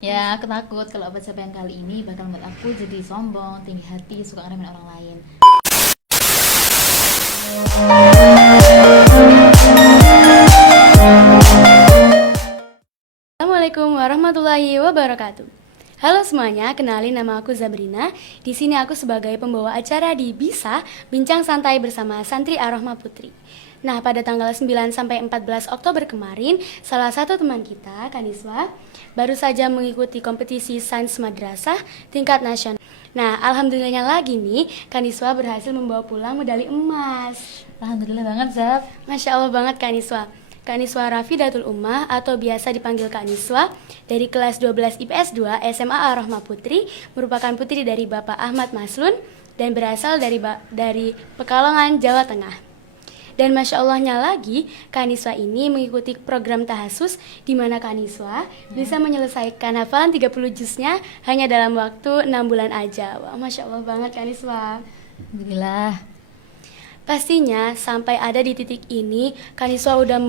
Ya, aku takut kalau pencapaian kali ini bakal membuat aku jadi sombong, tinggi hati, suka ngeremehin orang lain. Assalamualaikum warahmatullahi wabarakatuh. Halo semuanya, kenalin nama aku Zabrina. Di sini aku sebagai pembawa acara di Bisa Bincang Santai bersama Santri Ar-Rahma Putri. Nah, pada tanggal 9 sampai 14 Oktober kemarin, salah satu teman kita, Kaniswa, baru saja mengikuti kompetisi Sains Madrasah tingkat nasional. Nah, alhamdulillahnya lagi nih, Kaniswa berhasil membawa pulang medali emas. Alhamdulillah banget, Zab. Masya Allah banget Kaniswa. Kaniswa Rafidatul Ummah atau biasa dipanggil Kaniswa dari kelas 12 IPS 2 SMA Ar-Rahma Putri merupakan putri dari Bapak Ahmad Maslun dan berasal dari Pekalongan, Jawa Tengah. Dan Masya Allahnya lagi, Kaniswa ini mengikuti program tahasus di mana Kaniswa bisa menyelesaikan hafalan 30 juznya hanya dalam waktu 6 bulan aja. Wah, Masya Allah banget Kaniswa. Alhamdulillah. Pastinya sampai ada di titik ini, Kaniswa udah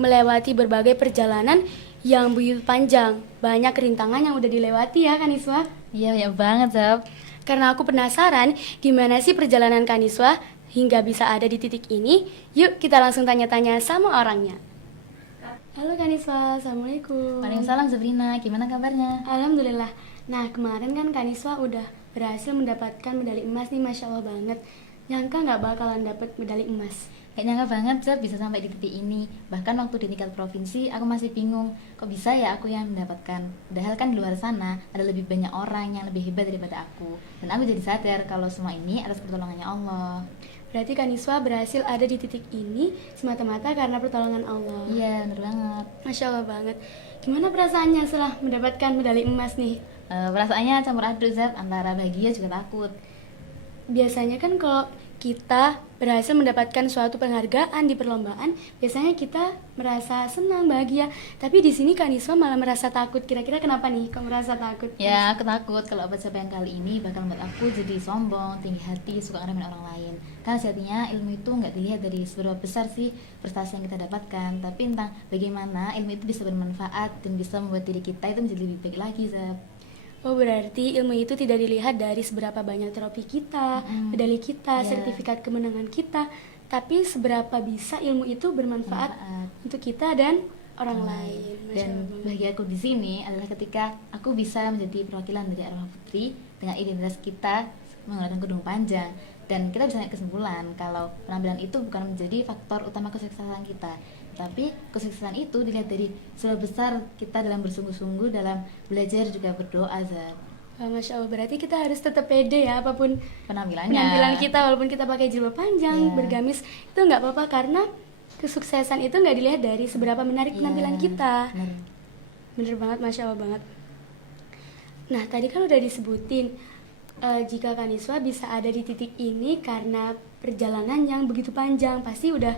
melewati berbagai perjalanan yang begitu panjang. Banyak rintangan yang udah dilewati ya Kaniswa. Iya, banyak banget, Zab. Karena aku penasaran gimana sih perjalanan Kaniswa hingga bisa ada di titik ini. Yuk kita langsung tanya-tanya sama orangnya. Halo Kaniswa, Assalamualaikum. Waalaikumsalam, Zabrina. Gimana kabarnya? Alhamdulillah. Nah, kemarin kan Kaniswa udah berhasil mendapatkan medali emas nih, Masya Allah banget. Nyangka nggak bakalan dapet medali emas. Gak nyangka banget, Zab, bisa sampai di titik ini. Bahkan waktu di tingkat provinsi, aku masih bingung. Kok bisa ya aku yang mendapatkan? Padahal kan di luar sana ada lebih banyak orang yang lebih hebat daripada aku. Dan aku jadi sadar kalau semua ini atas pertolongannya Allah. Berarti Kaniswa berhasil ada di titik ini semata-mata karena pertolongan Allah. Iya, bener banget. Masya Allah banget. Gimana perasaannya setelah mendapatkan medali emas nih? Perasaannya campur aduk, Zab, antara bahagia juga takut. Biasanya kan kalau kita berhasil mendapatkan suatu penghargaan di perlombaan, biasanya kita merasa senang, bahagia. Tapi di sini Kaniswa malah merasa takut. Kira-kira kenapa nih kok merasa takut? Ya, aku takut kalau pencapaian kali ini bakal membuat aku jadi sombong, tinggi hati, suka ngeremehin orang lain. Karena sejatinya ilmu itu nggak dilihat dari seberapa besar sih prestasi yang kita dapatkan, tapi tentang bagaimana ilmu itu bisa bermanfaat dan bisa membuat diri kita itu menjadi lebih baik lagi, Zab. Oh, berarti ilmu itu tidak dilihat dari seberapa banyak trofi kita, medali kita, Iya. sertifikat kemenangan kita, tapi seberapa bisa ilmu itu bermanfaat Manfaat. untuk kita dan orang lain. Masya Dan Allah banget. bahagia aku di sini adalah ketika aku bisa menjadi perwakilan dari Ar-Rahma Putri dengan identitas kita menggunakan kerudung panjang, dan kita bisa naik kesimpulan kalau penampilan itu bukan menjadi faktor utama kesuksesan kita, tapi kesuksesan itu dilihat dari seberapa besar kita dalam bersungguh-sungguh dalam belajar juga berdoa, Zab. Masya Allah, berarti kita harus tetap pede ya apapun Penampilannya. penampilan kita, walaupun kita pakai jilbab panjang, Iya. bergamis, itu nggak apa-apa karena kesuksesan itu nggak dilihat dari seberapa menarik Iya, penampilan kita. bener. Bener banget, Masya Allah banget. Nah, tadi kan udah disebutin jika Kaniswa bisa ada di titik ini karena perjalanan yang begitu panjang, pasti udah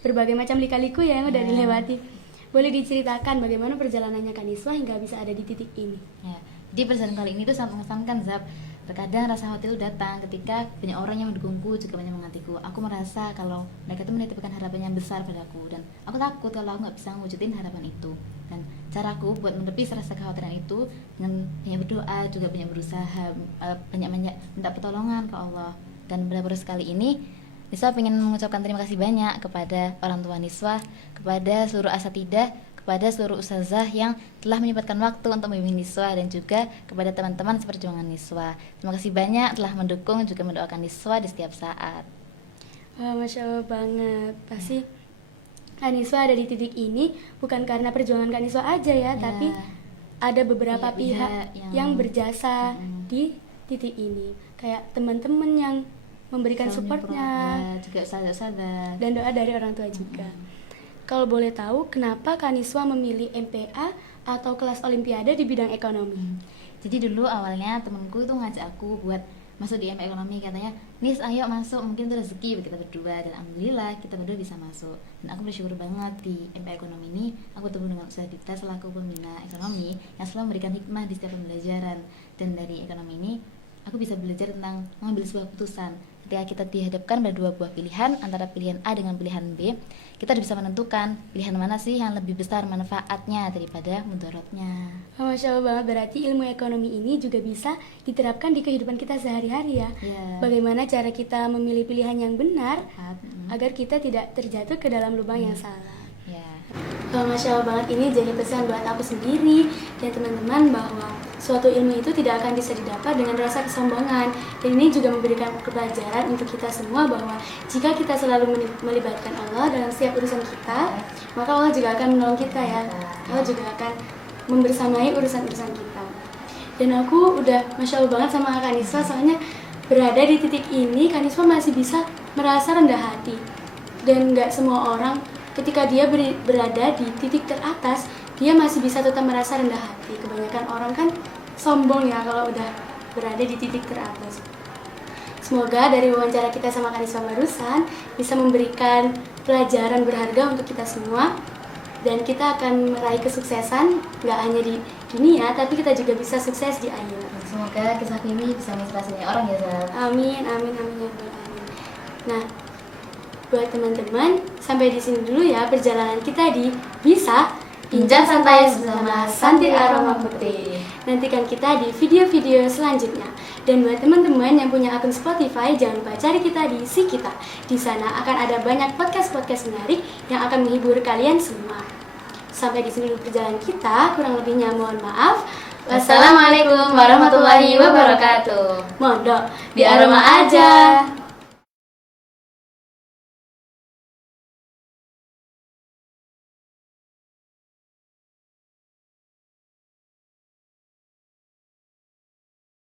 berbagai macam lika-liku ya yang udah Ya. dilewati. Boleh diceritakan bagaimana perjalanannya Kaniswa hingga bisa ada di titik ini? Ya, jadi perjalanan kali ini tuh sangat mengesankan, Zab. Terkadang rasa khawatir itu datang ketika banyak orang yang mendukungku, juga banyak mengatiku. Aku merasa kalau mereka tuh menitipkan harapan yang besar padaku, dan aku takut kalau aku nggak bisa mewujudin harapan itu. Dan caraku buat menepis rasa kekhawatiran itu dengan banyak berdoa, juga banyak berusaha, banyak minta pertolongan ke Allah. Dan pada proses kali ini, Niswa ingin mengucapkan terima kasih banyak kepada orang tua Niswa, kepada seluruh asatidah, kepada seluruh ustazah yang telah menyempatkan waktu untuk membimbing Niswa, dan juga kepada teman-teman seperjuangan Niswa. Terima kasih banyak telah mendukung juga mendoakan Niswa di setiap saat. Wah, Masya Allah banget. Pasti Kaniswa ada di titik ini bukan karena perjuangan Kaniswa aja ya, Ya. tapi ada beberapa Iya, pihak pihak yang yang- berjasa di titik ini. Kayak teman-teman yang memberikan Selalu supportnya menyempurnakan, ya, juga ustazah-ustazah. dan doa dari orang tua juga. Kalau boleh tahu, kenapa Kaniswa memilih MPA atau kelas olimpiade di bidang ekonomi? Jadi dulu awalnya temenku tuh ngajak aku buat masuk di MPA ekonomi, katanya, "Nis, ayo masuk, mungkin itu rezeki buat kita berdua." Dan alhamdulillah kita berdua bisa masuk. Dan aku bersyukur banget di MPA ekonomi ini aku bertemu dengan Ustazah Dita selaku pembina ekonomi yang selalu memberikan hikmah di setiap pembelajaran. Dan dari ekonomi ini aku bisa belajar tentang mengambil sebuah keputusan. Ketika kita dihadapkan pada dua buah pilihan, antara pilihan A dengan pilihan B, kita bisa menentukan pilihan mana sih yang lebih besar manfaatnya daripada mudaratnya. Oh, Masya Allah banget, berarti ilmu ekonomi ini juga bisa diterapkan di kehidupan kita sehari-hari ya. Ya. Bagaimana cara kita memilih pilihan yang benar Tepat. agar kita tidak terjatuh ke dalam lubang yang salah. Ya. Masya Allah banget, ini jadi pesan buat aku sendiri dan teman-teman bahwa suatu ilmu itu tidak akan bisa didapat dengan rasa kesombongan. Dan ini juga memberikan pelajaran untuk kita semua bahwa jika kita selalu melibatkan Allah dalam setiap urusan kita, maka Allah juga akan menolong kita ya. Allah juga akan membersamai urusan-urusan kita. Dan aku udah Masya Allah banget sama Kak Niswa, soalnya berada di titik ini Kak Niswa masih bisa merasa rendah hati. Dan gak semua orang ketika dia berada di titik teratas, dia masih bisa tetap merasa rendah hati. Kebanyakan orang kan sombong ya kalau udah berada di titik teratas. Semoga dari wawancara kita sama Kaniswa barusan bisa memberikan pelajaran berharga untuk kita semua, dan kita akan meraih kesuksesan gak hanya di dunia, tapi kita juga bisa sukses di akhirat. Semoga kisah ini bisa menginspirasi banyak orang ya, Zat. Amin, amin, amin ya Rabbal Alamin. Nah, buat teman-teman, sampai di sini dulu ya perjalanan kita di Bisa Bincang Santai bersama Santi Aroma Putri. Nantikan kita di video-video selanjutnya. Dan buat teman-teman yang punya akun Spotify, jangan lupa cari kita di Si Kita. Di sana akan ada banyak podcast-podcast menarik yang akan menghibur kalian semua. Sampai di sini dulu perjalanan kita, kurang lebihnya mohon maaf. Wassalamualaikum warahmatullahi wabarakatuh. Mondok di Aroma aja.